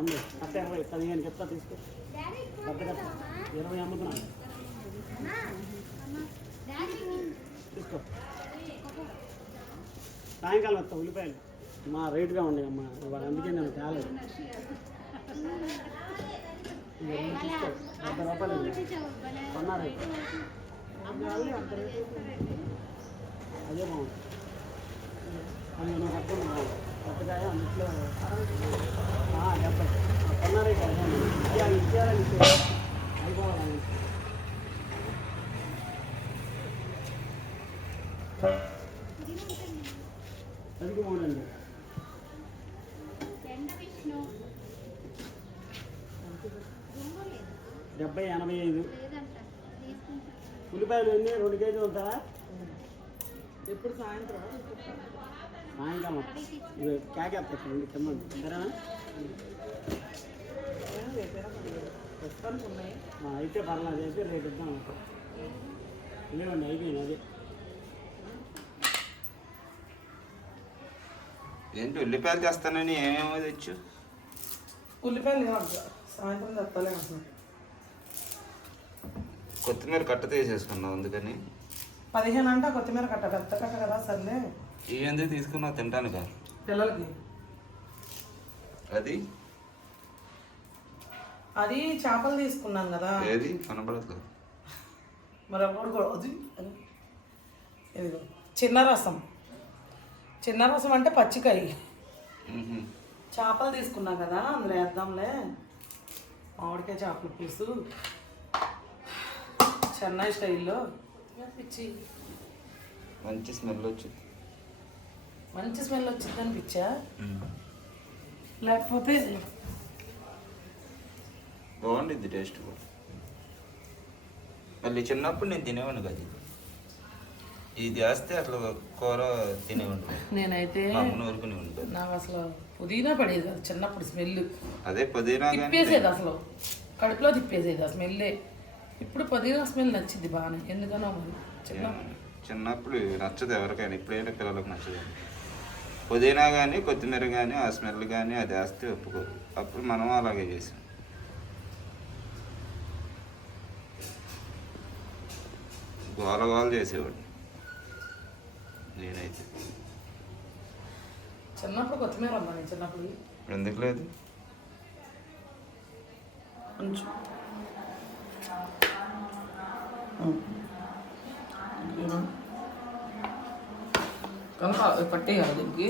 ఉంది అట్ట 20 15 చెప్తా తీసుకో. 20 అమ్ముతున్నాను తీసుకో. సాయంకాలం వస్తా. ఉల్లిపాయలు మా రేటుగా ఉన్నాయి అమ్మ, అందుకే నేను తేలేదు. 70 రూపాయలు కొన్నారు. అదే బాగుంది. నేను కట్టుకున్నాను కొత్తగా అందులో 70 కొన్నారు. ఇచ్చారని అయిపోవాలి. అందుకు 3 అండి. డెబ్బై 85. ఉల్లిపాయలు ఎన్ని 2 కేజీలు ఉంటారా? ఎప్పుడు సాయంకాలం ఇది కేకేస్తాండి కింద. సరేనా? అయితే పర్లేదు. అయితే రేపు ఇద్దాం. లేవండి అయిపోయింది. అదే ఏంటి ఉల్లిపాయలు తెస్తానని ఏమేమో తెచ్చు. ఉల్లిపాయలు సాయంత్రం తెస్తాలే. కొత్తిమీర కట్ట తీసేసుకున్నావు అందుకని. 15 అంట కొత్తిమీర కట్ట, పెద్ద కట్ట కదా. సర్లే ఇవి ఎందుకు తీసుకున్నావు? తింటాను కదా పిల్లలకి. అది చేపలు తీసుకున్నాం కదా. ఏది కనపడదు మరి అప్పుడు కూడా అది ఇదిగో చిన్న రసం. చిన్న రసం అంటే పచ్చికాయ. చేపలు తీసుకున్నాం కదా, అందులో వేద్దాంలే. మామిడికాయ చేపల పులుసు చెన్నై స్టైల్లో. పిచ్చి మంచి స్మెల్ వచ్చింది. మంచి స్మెల్ వచ్చింది అనిపించా. లేకపోతే బాగుండిద్ది టేస్ట్ కూడా. మళ్ళీ చిన్నప్పుడు నేను తినేవాడిని కదా. ఇది వేస్తే అట్లా కూర తినేవాడు. నేనైతే ఊరుకుని ఉంటుంది. నాకు అసలు పుదీనా పడేది అది చిన్నప్పుడు స్మెల్. అదే పుదీనా తిప్పేసేది, అసలు కడుపులో తిప్పేసేది ఆ స్మెల్లే. ఇప్పుడు పుదీనా స్మెల్ నచ్చింది బాగానే, ఎందుకనో మరి. చిన్నప్పుడు నచ్చదు ఎవరికైనా, ఇప్పుడైనా పిల్లలకు నచ్చదు. పుదీనా కానీ కొత్తిమీర కానీ ఆ స్మెల్ కానీ అది వేస్తే ఒప్పుకోరు. అప్పుడు మనం అలాగే చేసాం. గోల గోల చేసేవాడు నేనైతే. చిన్నప్పుడు కొత్తిమీర అమ్మా. నేను చిన్నప్పుడు ఎందుకు లేదు కొంచెం కనుక పట్టేయాలి దీనికి.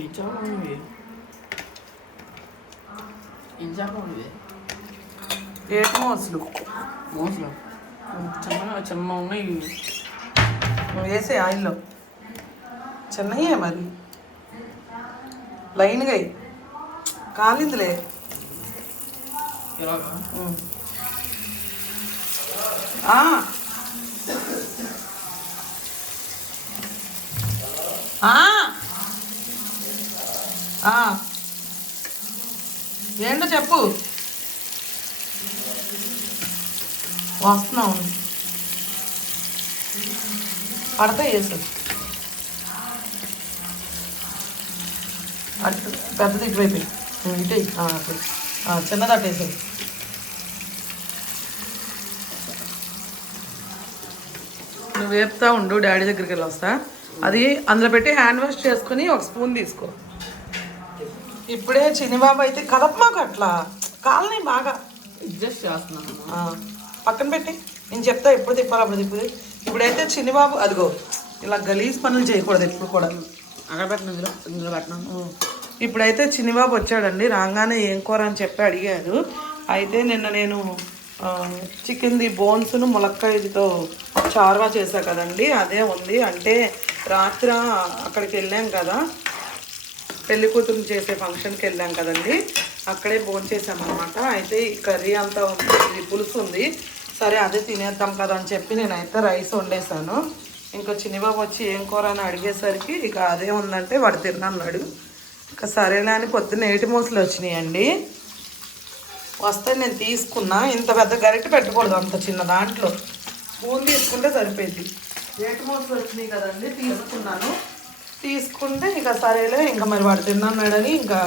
ఈ చేపలు ఏటి మోసలు చిన్న ఉన్నాయి. వేసే ఆయిల్లో చిన్నయే మరి లైన్గా కాలిందిలే. ఏంటో చెప్పు. వస్తున్నావు పడతాయి వేసు. అటు పెద్దది ఇటువైపు ఇటే చిన్నది అట్టేసాయి. నువ్వు వేపుతా ఉండు, డాడీ దగ్గరికి వెళ్ళి వస్తా. అది అందులో పెట్టి హ్యాండ్ వాష్ చేసుకుని ఒక స్పూన్ తీసుకో. ఇప్పుడే చిన్నబాబు అయితే కలపమాకు అట్లా కాలని బాగా అడ్జస్ట్ చేస్తున్నాను. పక్కన పెట్టి నేను చెప్తా ఎప్పుడు తిప్పాలి అప్పుడు తిప్పుది. ఇప్పుడైతే చిన్నబాబు అదిగో ఇలా గలీజ్ పనులు చేయకూడదు ఎప్పుడు కూడా. అక్కడ పెట్టిన ఇందులో పెట్టినాను. ఇప్పుడైతే చిన్నబాబు వచ్చాడండి. రాగానే ఏం కూర అని చెప్పి అడిగాడు. అయితే నిన్న నేను చికెన్ది బోన్స్ను ములక్కాయతో చారుగా చేశా కదండి, అదే ఉంది. అంటే రాత్రి అక్కడికి వెళ్ళాం కదా, పెళ్లి కూతురు చేసే ఫంక్షన్కి వెళ్ళాం కదండి, అక్కడే భోంచేసామన్నమాట. అయితే ఈ కర్రీ అంతా ఉంది, ఇది పులుసు ఉంది. సరే అదే తినేద్దాం కదా అని చెప్పి నేనైతే రైస్ వండేసాను. ఇంకా చిన్నబాబు వచ్చి ఏం కూర అని అడిగేసరికి ఇక అదే ఉందంటే వాడు తిన్నాడు. ఇక సరేలే అని పొద్దున్న 8 మూసలు వచ్చినాయండి. వస్తే నేను తీసుకున్నా. ఇంత పెద్ద గరిటె పెట్టకూడదు, అంత చిన్న దాంట్లో స్పూన్ తీసుకుంటే సరిపోయింది. 8 మూసలు వచ్చినాయి కదండి, తీసుకుంటే ఇక సరేలే ఇంకా మరి వాడు తిన్నాడని ఇంకా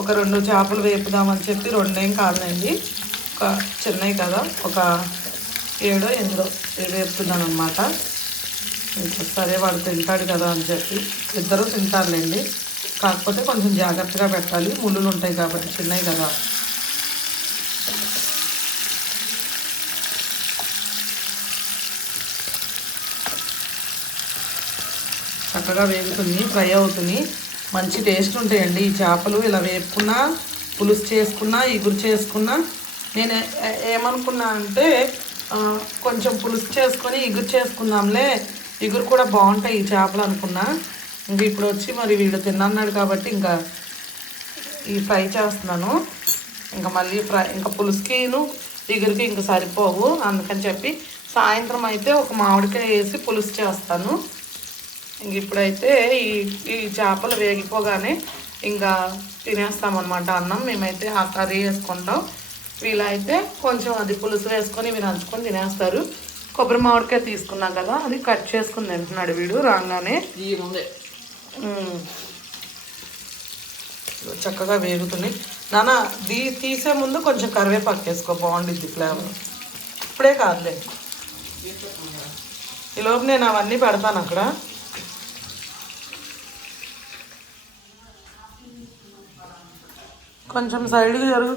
ఒక 2 చేపలు వేపుదామని చెప్పి 2 ఏం కాదండి, ఒక చిన్నవి కదా, ఒక 7 8 వేపుతున్నాను అనమాట. ఇంకా సరే వాడు తింటాడు కదా అని చెప్పి, ఇద్దరు తింటారులేండి, కాకపోతే కొంచెం జాగ్రత్తగా పెట్టాలి, ముళ్ళులు ఉంటాయి కాబట్టి చిన్నవి కదా. చక్కగా వేగుతుంది, ఫ్రై అవుతుంది, మంచి టేస్ట్ ఉంటాయండి ఈ చేపలు. ఇలా వేపుకున్నా, పులుసు చేసుకున్నా, ఇగురు చేసుకున్నా. నేను ఏమనుకున్నా అంటే కొంచెం పులుసు చేసుకొని ఇగురు చేసుకుందాంలే, ఇగురు కూడా బాగుంటాయి ఈ చేపలు అనుకున్నా. ఇంక ఇప్పుడు వచ్చి మరి వీడు తిన్నాడు కాబట్టి ఇంకా ఈ ఫ్రై చేస్తున్నాను. ఇంకా మళ్ళీ ఇంకా పులుసుకిను ఇగురికి ఇంకా సరిపోవు, అందుకని చెప్పి సాయంత్రం అయితే ఒక మామిడికాయ వేసి పులుసు చేస్తాను. ఇంక ఇప్పుడైతే ఈ చేపలు వేగిపోగానే ఇంకా తినేస్తామన్నమాట అన్నం. మేమైతే ఆ కర్రీ వేసుకుంటాం, వీళ్ళైతే కొంచెం అది పులుసు వేసుకొని వీళ్ళు నంచుకొని తినేస్తారు. కొబ్బరి మామిడికాయ తీసుకున్నాం కదా, అది కట్ చేసుకుని తింటున్నాడు వీడు రాగానే. చక్కగా వేగుతుంది. నాన్న తీసే ముందు కొంచెం కరివేపాకు వేసుకో, బాగుండిద్ది ఫ్లేవర్. ఇప్పుడే కాదులే, ఈలోపు నేను అవన్నీ పెడతాను అక్కడ. కొంచెం సైడ్కి జరుగు.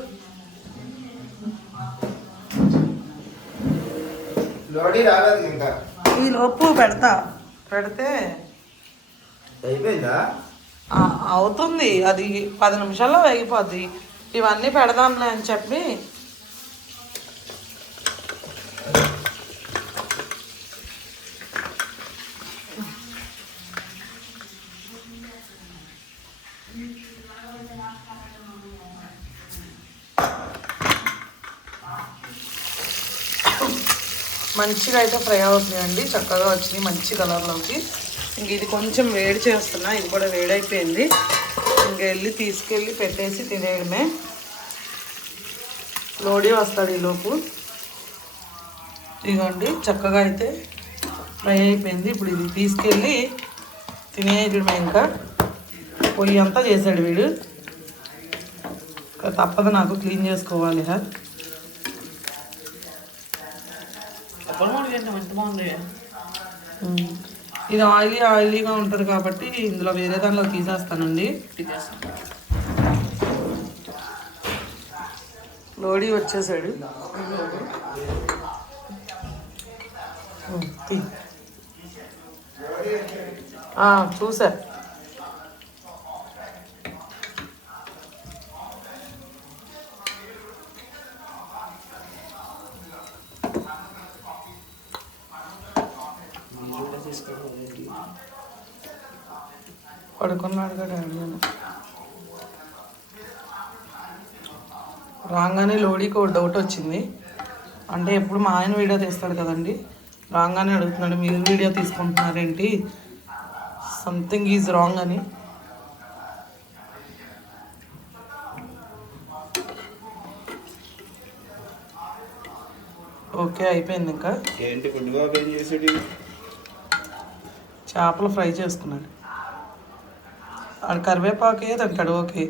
ఈ లోపు పెడితే అయిపోయిందా? అవుతుంది, అది 10 నిమిషాల్లో వేగిపోద్ది. ఇవన్నీ పెడదాంలే అని చెప్పి మంచిగా అయితే ఫ్రై అవుతున్నాయండి, చక్కగా వచ్చినాయి మంచి కలర్లోకి. ఇంక ఇది కొంచెం వేడి చేస్తున్నా, ఇది కూడా వేడైపోయింది. ఇంక తీసుకెళ్ళి పెట్టేసి తినేయడమే. లోడీ వస్తాడు ఈలోపు. ఇదిగోండి చక్కగా అయితే ఫ్రై అయిపోయింది. ఇప్పుడు ఇది తీసుకెళ్ళి తినేయడమే. ఇంకా పొయ్యి అంతా చేశాడు వీడు, తప్పదు నాకు క్లీన్ చేసుకోవాలి. ఇది ఆయిలీగా ఉంటుంది కాబట్టి ఇందులో వేరే దానిలో తీసేస్తానండి. లోడీ వచ్చేసాడు. చూసా. పడుకున్నాడు కదా అడిగాను. రాగానే లోడీకి ఒక డౌట్ వచ్చింది. అంటే ఎప్పుడు మా ఆయన వీడియో తీస్తాడు కదండి, రాగానే అడుగుతున్నాడు మీరు వీడియో తీసుకుంటున్నారేంటి, సంథింగ్ ఈజ్ రాంగ్ అని. ఓకే అయిపోయింది. ఇంకా ఏంటి గుడ్డుబాబు ఏం చేసాడు? చేపలు ఫ్రై చేసుకున్నాడు. ఆడు కరివేపాకు ఏదంటాడు. ఓకే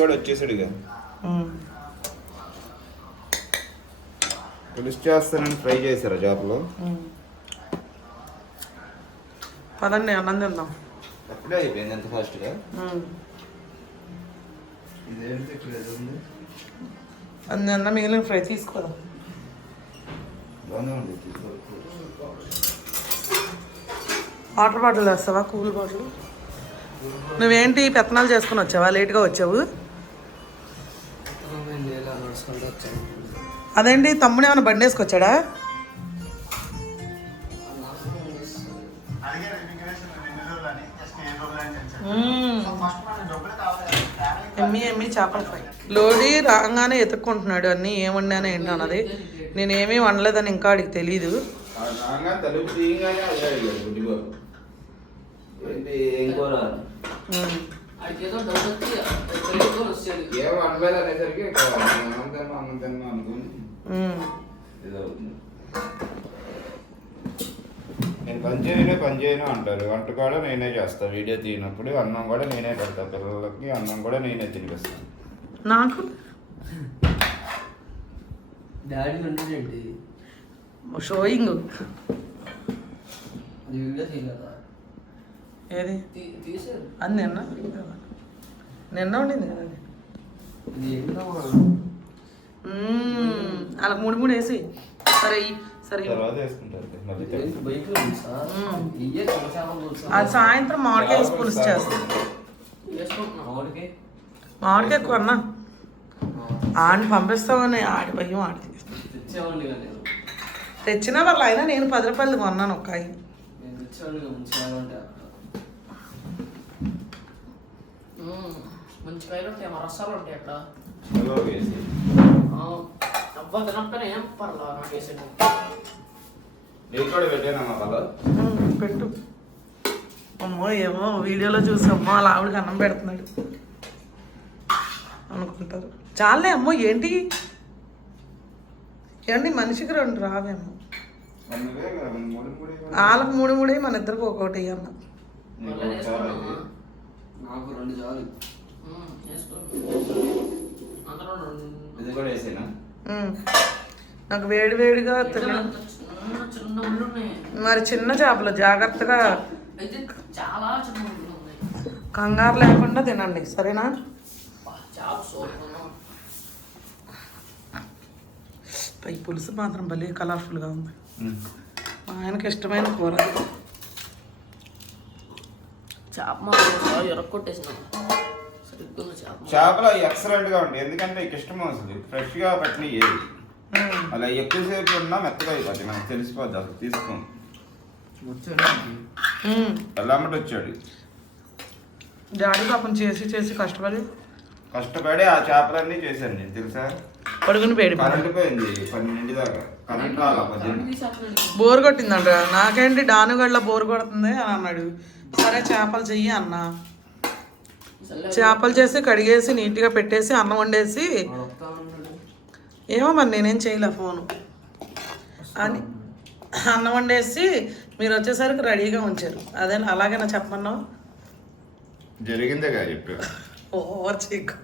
కూడా వచ్చేసాడు. పులుసు చేస్తానని ఫ్రై చేశారా చేపలు? పదండి అన్నం తిందాం. అప్పుడే అయిపోయింది ఎంత ఫాస్ట్గా. ఇదేంటి ఇక్కడ ఏదో ఉంది? అన్న మిగిలిన ఫ్రై తీసుకోదా. బాగానే ఉంది. వాటర్ బాటిల్ వేస్తావా? Cool bottle. నువ్వేంటి పెత్తనాలు చేసుకుని వచ్చావా? లేట్గా వచ్చావు. అదేంటి తమ్ముడు ఏమైనా బండి వేసుకొచ్చాడా? ఎమ్మి చేపల ఫ్రై. లోడి రాగానే ఎత్తుక్కుంటున్నాడు అన్నీ ఏమండానే ఏంటి అన్నది. నేనేమీ వండలేదని ఇంకా వాడికి తెలీదు. నేను పని చేయను అంటారు. వంట కూడా నేనే చేస్తాను. వీడియో తీయనప్పుడు అన్నం కూడా నేనే పెడతాను. పిల్లలకి అన్నం కూడా నేనే తినిపిస్తాను. నాకు డాడీ ఉండేది షోయింగ్ ఏది అది నిన్న ఉండింది కదా. అలా మూడు వేసి సరే సరే. అది సాయంత్రం మామిడికాయ వేసి పులుసు చేస్తాను. మామిడికాయ ఎక్కువ అన్నా ఆడిని పంపిస్తామని ఆడి భయం ఆడిది. తెచ్చినా వాళ్ళు అయినా నేను 10 రూపాయలు కొన్నాను ఒక కాయ. మంచి కాయలు ఉంటాయి, రసాలు ఉంటాయి అక్కడ. అబ్బా తినక్కనే ఏం పర్లా నాకు వేసేది. పెట్టు. అమ్మో ఏమో వీడియోలో చూసి అమ్మో అలా ఆవిడకి అన్నం పెడుతున్నాడు అనుకుంటారు. చాలే అమ్మో ఏంటి ఏమండి మనిషికి 2 రావేమో. వాళ్ళకి 3 మన ఇద్దరికి ఒక్కొక్కటి అమ్మ. నాకు 2 చాలు. నాకు వేడిగా మరి చిన్న చేపలు జాగ్రత్తగా కంగారు లేకుండా తినండి సరేనా. ఈ పులుసు మాత్రం భలే కలర్ఫుల్గా ఉంది. ఆయనకి ఇష్టమైన కూర చేపలు ఎక్సలెంట్ గా ఉంటాయి. ఎందుకంటే ఇక ఇష్టం అసలు ఫ్రెష్ గా పట్టిన ఏది అలా ఎక్కువసేపు ఉన్నా మెత్తగా అయిపోతాయి. మనకు తెలిసిపోద్ది అసలు. తీసుకో ఎల్లమ్మటి వచ్చాడు డాడీ పాపం చేసి కష్టపడి ఆ చేపలన్నీ చేశాను నేను తెలుసా. పడుకుని పేడి కరెంట్ పోయింది 12 దాకా. కరెంట్ రాలా 18. బోర్ కొట్టిందంట. నాకేంటి డానుగడ్ల బోర్ కొడుతుంది అని అన్నాడు. సరే చేపలు చెయ్యి అన్నా. చేపలు చేసి కడిగేసి నీట్గా పెట్టేసి అన్నం వండేసి ఏమో మరి నేనేం చేయలే ఫోను అని అన్నం వండేసి మీరు వచ్చేసరికి రెడీగా ఉంచారు. అదే అలాగేనా చెప్పమన్నావు. జరిగిందే కదా చెప్పు. ఓవర్ చీకు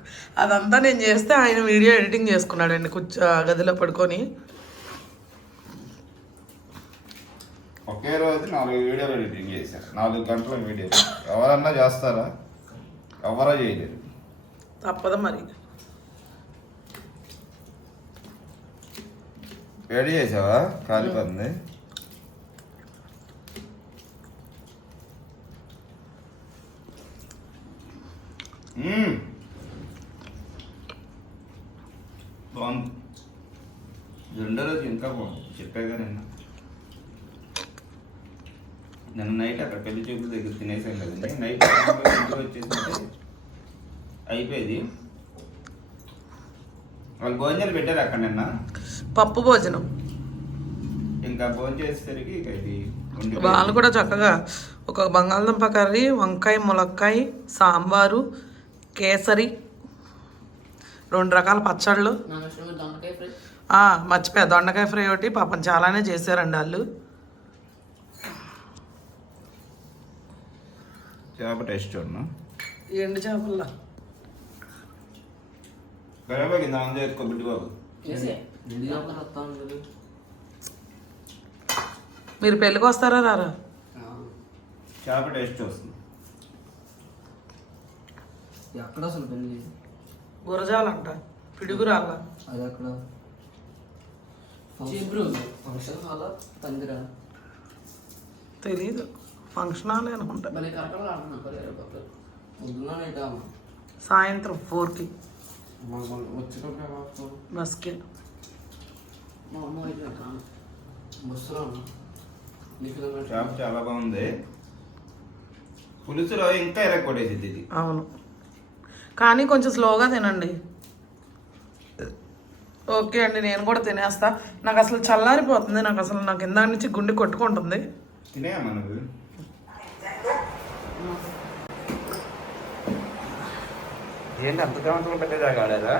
అదంతా నేను చేస్తే ఆయన వీడియో ఎడిటింగ్ చేసుకున్నాడండి గదిలో పడుకొని. ఒకే రోజు 4 వీడియోలు ఎడిటింగ్ చేశారు. 4 గంటల వీడియో ఎవరన్నా చేస్తారా? ఎవరో చేయలేరు. తప్పదు మరి. వేడి చేసావా? కాలిపోతుంది. బాగుంది. 2వ రోజు ఇంకా బాగుంది. చెప్పాగా నిన్న నైట్ అక్కడ పెళ్లి చూపుల దగ్గర తినేసాం కదండి. నైట్ ఇంట్లో వచ్చేసింటే అయిపోయేది. వాళ్ళు భోజనాలు పెట్టారు అక్కడ నిన్న. పప్పు భోజనం ఇంకా భోజనం చేసేసరికి ఇక ఇది వాళ్ళు కూడా చక్కగా ఒక బంగాళదుంప కర్రీ, వంకాయ ములక్కాయ, సాంబారు, కేసరి, 2 రకాల పచ్చళ్ళు. మర్చిపోయా దొండకాయ ఫ్రై ఒకటి. పాపం చాలానే చేశారండి వాళ్ళు. చేప టేస్ట్ చూడను. ఎండు చేపల్లా గడప కింద మంది ఎక్కువ బిడ్డి బాబు మీరు పెళ్ళికి వస్తారా రారా? చేప టేస్ట్ వస్తుంది. ఎక్కడ అసలు పెళ్ళి? గురజాలంట, పిడుగురాళ్ళ. అది అక్కడ ఫంక్షన్ హాల్ పందిరా తెలీదు, ఫంక్షన్ హాల్ అనుకుంటా. మళ్ళీ కరెక్ట్గా ఆడుతున్నా పొద్దున్న సాయంత్రం 4కి వచ్చేటప్పుడు బస్కి. మా అమ్మ అయితే బస్సులో చేప చాలా బాగుంది. పులుసులో ఇంకా ఎరగొట్టేసింది ఇది. అవును, కానీ కొంచెం స్లోగా తినండి. ఓకే అండి, నేను కూడా తినేస్తా. నాకు అసలు చల్లారిపోతుంది, నాకు ఇందాక నుంచి గుండె కొట్టుకుంటుంది. తినే మనకు ఏంటి అంత గమనించడం పెట్టేదాకా ఆడారా?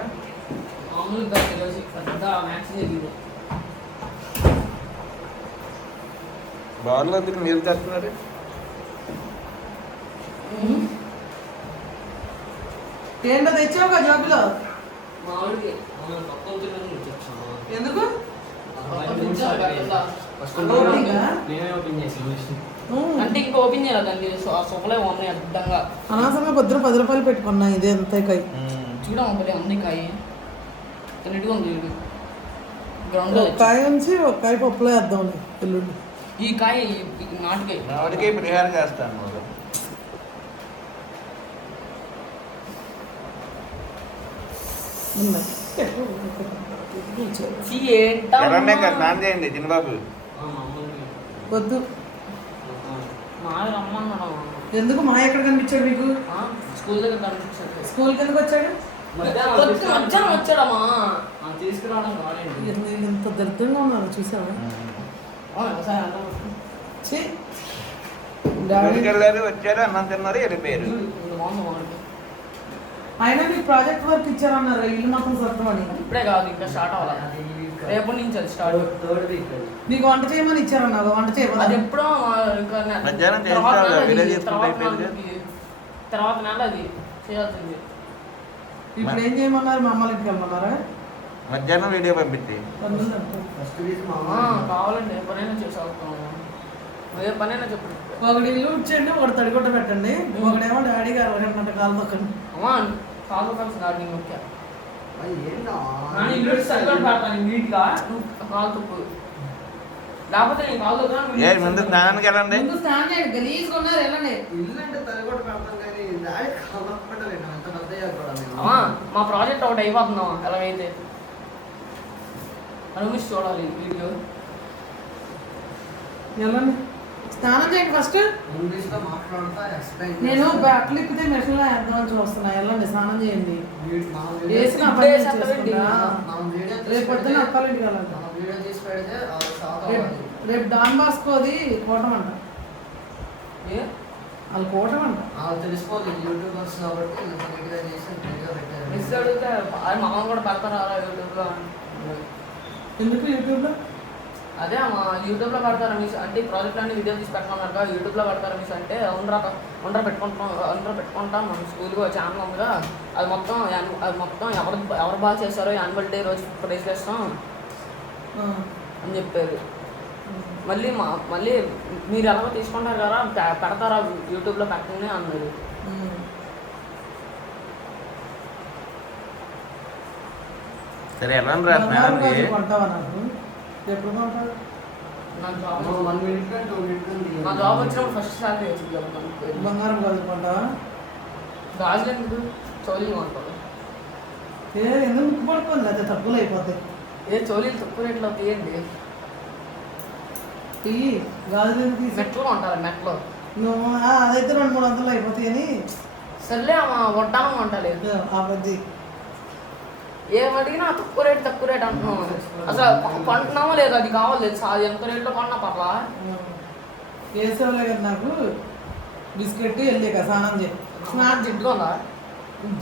మామూలుగా ఈరోజు పెద్ద మ్యాచ్ జరిగింది. బార్లు ఎందుకు మీరు చేస్తున్నారు? ఏంటో తెచ్చావుగా జాబులో? మామూలుగా ఎందుకు? నేనే ఓపెన్ చేసాను. అంటే ఇంకా ఓపెన్ చేయలేదండి, సొప్పలే ఉన్నాయి అడ్డంగా. అనవసరంగా పొద్దున 10 రూపాయలు పెట్టుకున్నా. ఇదే అంతే కాయ చూడమ్మా, అన్ని కాయ తిన్నట్టుగా ఉంది. గ్రౌండ్ ఒక కాయ ఉంచి ఒక కాయ పప్పులో వేద్దాం ఎల్లుండి. ఈ కాయ నాటికాయ నాటికాయ పరిహారం చేస్తాను. స్నానం చేయండి చిన్నబాబు. వద్దు. మా రమ్మన్నాడు. ఎందుకు? మా ఎక్కడ కనిపించాడు మీకు? స్కూల్ దగ్గర కనిపించాడు. స్కూల్ కిందకి వచ్చాడు? మధ్యాహ్నం వచ్చాడమ్మా, తీసుకురావడం రాలేదు. ఇంత దరిద్రంగా ఉన్నారు చూసావా? వెళ్ళారు, వచ్చారు, అన్నం తిన్నారు, వెళ్ళిపోయారు. అయినా మీకు ప్రాజెక్ట్ వర్క్ ఇచ్చారన్నారు, ఇల్లు మాత్రం సర్దమని. ఇప్పుడే కాదు, ఇంకా స్టార్ట్ అవ్వాలి. రేపటి నుంచి అది స్టార్ట్. Third week. మీకు వంట చేయమని ఇచ్చారన్నారు, వంట చేయమని. అది ఎప్పుడో మధ్యాహ్నం తర్వాత నెల అది చేయాల్సింది. ఇప్పుడు ఏం చేయమన్నారు? మా అమ్మలకి వెళ్ళమన్నారా? మధ్యాహ్నం వీడియో పంపించి కావాలండి, ఏ పనైనా చేసేస్తాము. ఏ పనైనా చెప్పండి. ఒకటి ఇల్లు ఇచ్చేయండి, ఒకటి తడిగొట్ట పెట్టండి, ఒకడేమో డాడీ గారు ఒకటి కాలు తొక్కండి. అమ్మా కాదు కలిసి గార్డెనింగ్ ఓకే. ఇల్లు పెడతాను నీట్గా, కాలు తప్పు లేకపోతే నేను కాలు తొక్కున్నా. ముందు స్నానానికి వెళ్ళండి. ముందు స్నానం చేయండి, గలీజ్గా ఉన్నారు, వెళ్ళండి. అమ్మా మా ప్రాజెక్ట్ ఒకటి అయిపోతున్నావా ఎలాగైతే అనుమిష్ చూడాలి వీడియో. వెళ్ళండి, స్నానం చేయండి ఫస్ట్. నేను బట్టలు ఇప్పితే మెషిన్లో వేద్దామని చూస్తున్నా. వెళ్ళండి, స్నానం చేయండి. వేసిన రేపు పొద్దున్న అప్పాలింటికి వెళ్ళండి. రేపు డాన్ బాస్కోది కోటం అంట. వాళ్ళు కోటం అంట. తెలిసిపోతుంది యూట్యూబర్స్ కాబట్టి మిస్ అడిగితే మామ కూడా పెడతారా యూట్యూబ్లో? ఎందుకు యూట్యూబ్లో? అదే మా యూట్యూబ్లో పెడతారా మిస్ అంటే ప్రాజెక్ట్ అన్ని వీడియో తీసి పెట్టమన్నారు, యూట్యూబ్లో పెడతారా మిస్ అంటే ఉండరా పెట్టుకుంటాం మన స్కూల్కి ఛానల్ ఉందిగా, అది మొత్తం ఎవరు బాగా చేస్తారో యాన్యువల్ డే రోజు ప్రైజ్ చేస్తాం అని చెప్పారు. మళ్ళీ మీరు ఎలాగో తీసుకుంటారు కదా, పెడతారా యూట్యూబ్లో పెట్టండి అన్నారు. సరే ఎలా స్నానానికి కొంటావా? నాకు ఎప్పుడు కొంటావు? నా జాబ్ వచ్చినప్పుడు ఫస్ట్ సాలరీ వచ్చింది. బంగారం గాజులు కొంటావా? గాజులు ఎందుకు, చోలీలు కొంటారు. ఎందుకు ముక్కు పడుకోండి, అయితే తక్కువలో అయిపోతాయి. చోలీలు తక్కువ రేట్లో తీయండి. గాజులు ఎందుకు తీసి మెట్లో ఉంటారు, మెట్లో నువ్వు అదైతే 200-300 అయిపోతాయి అని. సర్లే వడ్డానం వంటలేదు. ఏమడిగినా తక్కువ రేట్ అంటున్నాం. అసలు కొంటున్నామో లేదు, అది కావాలి తెలుసా, అది ఎంత రేట్లో కొన్నా పర్లా. వేసేవాళ్ళే కదా నాకు బిస్కెట్ వెళ్ళాక స్నానం చేయి. స్నానం జిడ్డుగా ఉందా?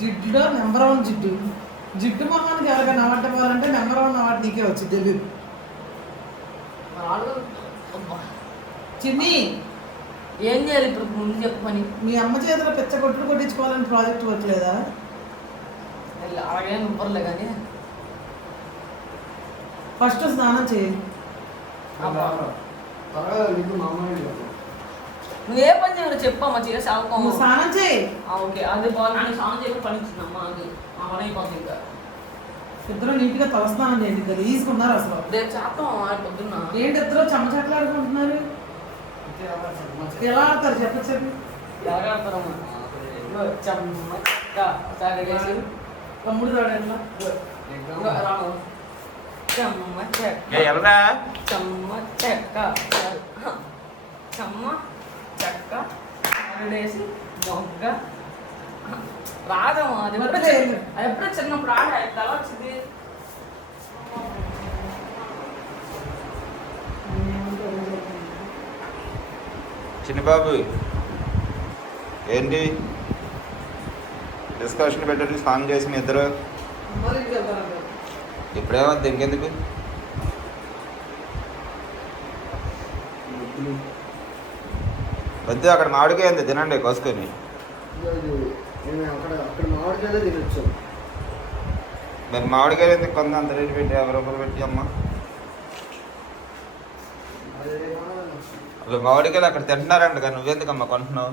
జిడ్డులో నెంబర్ 1 జిడ్డు మొహానికి ఎవరికైనా అవార్డు ఇవ్వాలంటే నెంబర్ 1 అవార్డు నీకే వచ్చి తెలియదు. చిన్ని ఏం చేయాలి ఇప్పుడు? ముందు చెప్పు పని. మీ అమ్మ చేతిలో పెచ్చ కొట్టుడు కొట్టించుకోవాలని ప్రాజెక్ట్ వర్క్ లేదా? అలాగేం ఇవ్వలే కానీ ఫస్ట్ స్నానం చేయి. నువ్వు ఏ పని చేయాలో చెప్పమ్మా చేసి అవకం నువ్వు స్నానం చేయి. ఓకే అది బాగుంది స్నానం చేయడం పని ఇచ్చిందమ్మా అది మా పని అయిపోతుంది ఇంకా ఇద్దరు నీట్గా తలస్నానం చేయండి. ఇద్దరు తీసుకున్నారు అసలు. రేపు చేస్తాం పొద్దున్న ఏంటి ఇద్దరు చెమ్మచెట్లు ఆడుకుంటున్నారు? ఎలా ఆడతారు చెప్పచ్చు? ఎవరు ఆడతారమ్మా చెమ్మక్క చాగేసి తమ్ముడు తాడేలా రాను చెమ్మ చెక్క ఎవరా చెమ్మ చెక్క చెమ్మ చెక్క ఆడేసి మొగ్గ రాదమ్మా అది ఎప్పుడో చిన్నప్పుడు ఆడ ఎలా వచ్చింది చిన్నబాబు ఏంటి డిస్కషన్ పెట్టండి స్నానం చేసి మీ ఇద్దరు ఇప్పుడేమవుతుంది ఇంకెందుకు వద్దు అక్కడ మామిడికాయ ఉంది తినండి కోసుకొని మరి మామిడికాయలు ఎందుకు కొంత అంత రేటు పెట్టి 50 రూపాయలు పెట్టి అమ్మ వాళ్ళు మామిడికాయలు అక్కడ తింటున్నారంట కానీ నువ్వెందుకమ్మా కొంటున్నావు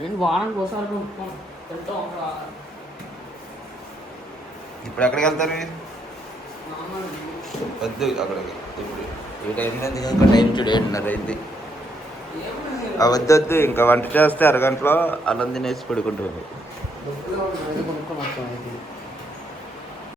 నేను వారానికి ఒకసారి తింటాం ఇప్పుడు ఎక్కడికి వెళ్తారు వద్దు అక్కడికి ఇప్పుడు ఈ టైం ఇంకా టైం చూడు 7:30 అయింది వద్దు ఇంకా వంట చేస్తే అరగంటలో అన్నం తినేసి పడుకుంటారు